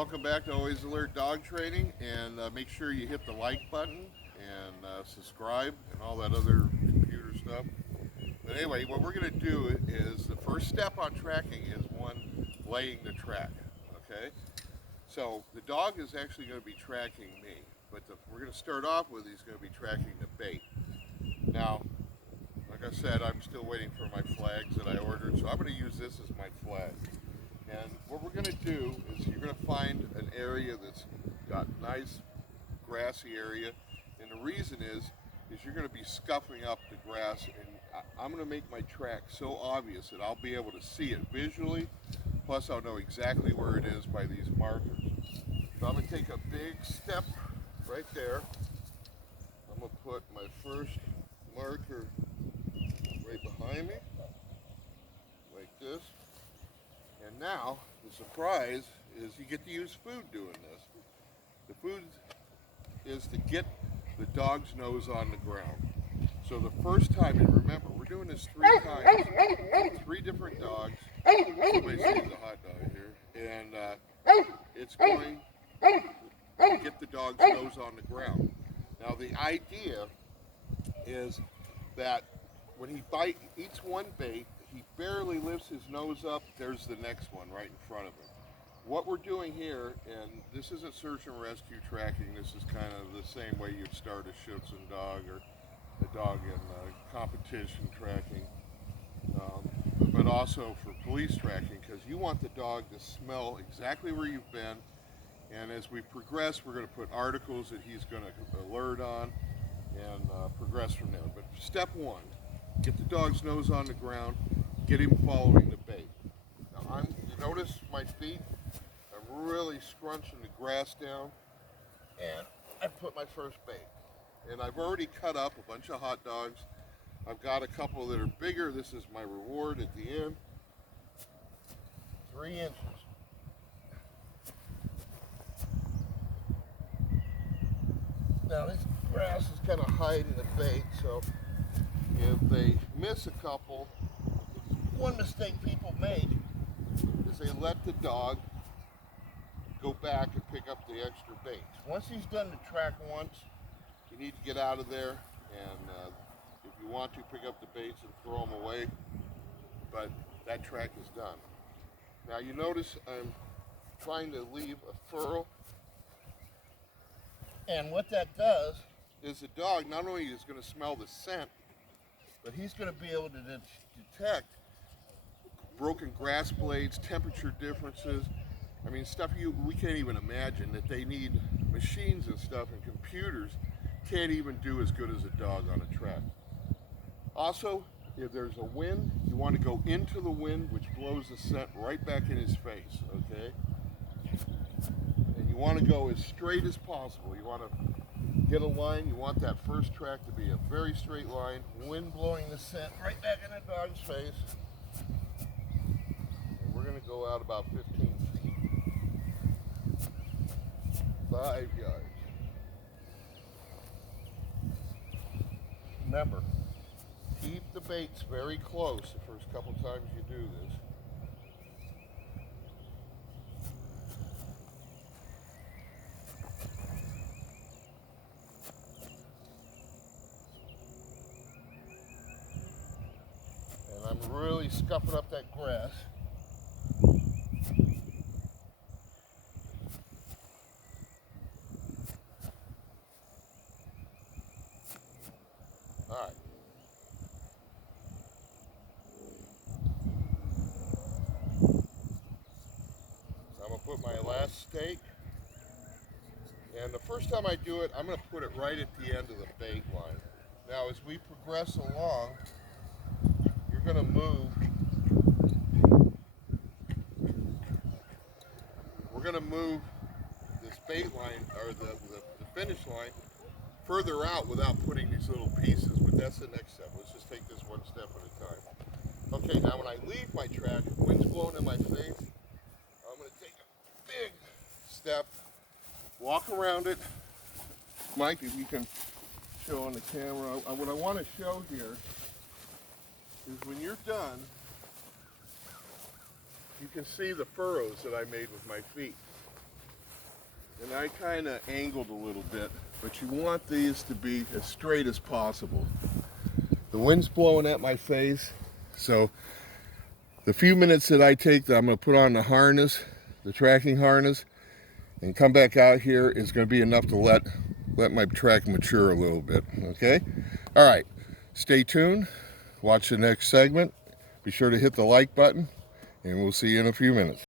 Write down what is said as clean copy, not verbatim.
Welcome back to Always Alert Dog Training, and make sure you hit the like button and subscribe and all that other computer stuff. But anyway, what we're going to do is the first step on tracking is one, laying the track. Okay, so the dog is actually going to be tracking me, but we're going to start off with he's going to be tracking the bait. Now, like I said, I'm still waiting for my flags that I ordered, so I'm going to use this as my flag. And what we're going to do is you're going to find an area that's got nice grassy area, and the reason is you're going to be scuffing up the grass, and I'm going to make my track so obvious that I'll be able to see it visually, plus I'll know exactly where it is by these markers. So I'm going to take a big step right there. I'm going to put my first marker right behind me, like this. And now, the surprise is you get to use food doing this. The food is to get the dog's nose on the ground. So the first time, and remember, we're doing this 3 times, 3 different dogs. Everybody sees a hot dog here. And it's going to get the dog's nose on the ground. Now the idea is that when he eats one bait, he barely lifts his nose up, there's the next one right in front of him. What we're doing here, and this isn't search and rescue tracking, this is kind of the same way you'd start a Schutzhund dog or a dog in competition tracking, but also for police tracking, because you want the dog to smell exactly where you've been, and as we progress, we're going to put articles that he's going to alert on and progress from there. But step 1, get the dog's nose on the ground, get him following the bait. Now you notice my feet, I'm really scrunching the grass down, and I put my first bait. And I've already cut up a bunch of hot dogs. I've got a couple that are bigger. This is my reward at the end. 3 inches. Now this grass is kind of hiding the bait, so if they miss a couple, one mistake people make is they let the dog go back and pick up the extra baits. Once he's done the track once, you need to get out of there, and if you want to, pick up the baits and throw them away, but that track is done. Now you notice I'm trying to leave a furrow, and what that does is the dog not only is going to smell the scent, but he's going to be able to detect broken grass blades, temperature differences. I mean, stuff we can't even imagine that they need machines and stuff, and computers can't even do as good as a dog on a track. Also, if there's a wind, you want to go into the wind, which blows the scent right back in his face, okay? And you want to go as straight as possible. You want to get a line, you want that first track to be a very straight line, wind blowing the scent right back in the dog's face. And we're going to go out about 15 feet. 5 yards. Remember, keep the baits very close the first couple times you do this. And I'm really scuffing up that grass. All right. So I'm going to put my last stake. And the first time I do it, I'm going to put it right at the end of the bait line. Now, as we progress along, you're going to move. We're going to move this bait line, or the finish line, further out without putting these little pieces, but that's the next step. Let's just take this one step at a time. Okay, now when I leave my track, wind's blowing in my face, I'm going to take a big step, walk around it. Mike, if you can show on the camera, what I want to show here is when you're done, you can see the furrows that I made with my feet. I kind of angled a little bit, but you want these to be as straight as possible. The wind's blowing at my face, so the few minutes that I take that I'm going to put on the harness, the tracking harness, and come back out here is going to be enough to let my track mature a little bit, okay? All right, stay tuned, watch the next segment, be sure to hit the like button, and we'll see you in a few minutes.